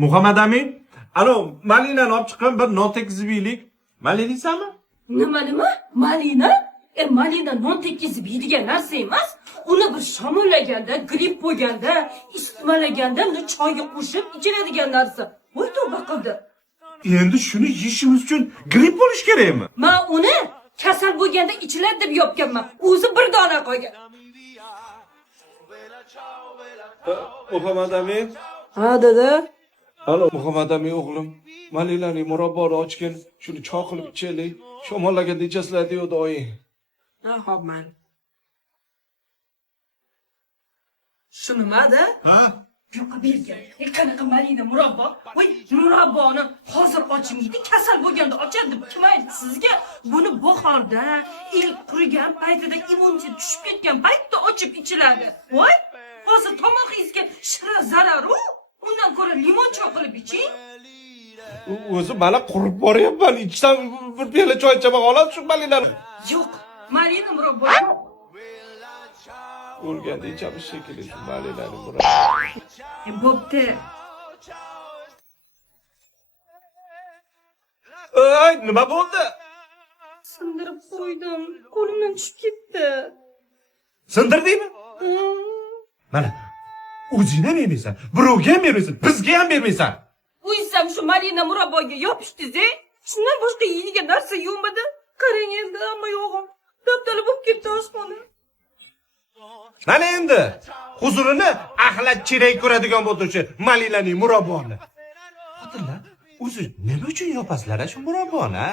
Muhammad Amin, alo, malinani olib chiqqan bir non tekizib yeylik. Malinaysanmi? Nima? Malina? Malina non tekizib yeydigan narsa emas. Uni bir shamollaganda, gripp bo'lganda, isitmalaganda uni choyga qo'shib ichiladigan narsa. Voy tavba qildi. Endi shuni yeyishimiz uchun gripp bo'lish kerakmi? Men uni kasal bo'lganda ichiladi deb yopganman. O'zi bir dona qolgan. Muhammad Amin. Ha, dada. Alo, Muhammad Amin o'g'lim. Malinani murabboni ochgin, shuni choy qilib ichaylik. Shamollaganda ichasizlar deydi oying. Ha, xo'p, mayli. Shu nimada? Ha? Yo'q, bergan. Qanaqa malina murabbo? Voy, murabboni hozir ochmaydi, kasal bo'lganda ochadi deb kim aytdi sizga? Buni bahorda, ilk qurigan paytida immunitet tushib ketgan paytda ochib ichiladi. Voy, hozir tomog'ingizga shirin zarar-u. Undan ko'ra limon choy qilib iching. O'zi mana qurib boryapman. Ichsam bir piyola choy ichaman, xolos shu malinani. Yo'q, malina murabbo. O'lganda ichamiz shekilli shu malinani murabbo. Bo'pti. Ay, nima bo'ldi? Sindirib qo'ydim. Qo'limdan tushib ketdi. Sindirdingmi? Mana, o'zing ham yemaysan, birovga ham bermaysan, bizga ham bermaysan. Uysam shu malina murabboga yopishdi-ze. Shundan boshqa yeydigan narsa yo'qmidi? Qarang endi, hamma yo'g'im. Dabdala bo'lib ketdi oshxona. Mana endi huzurini axlat chirak ko'radigan bo'ldi o'sha malinaning murabboni. Xotinlar, o'zi nima uchun yopasizlar shu murabboni?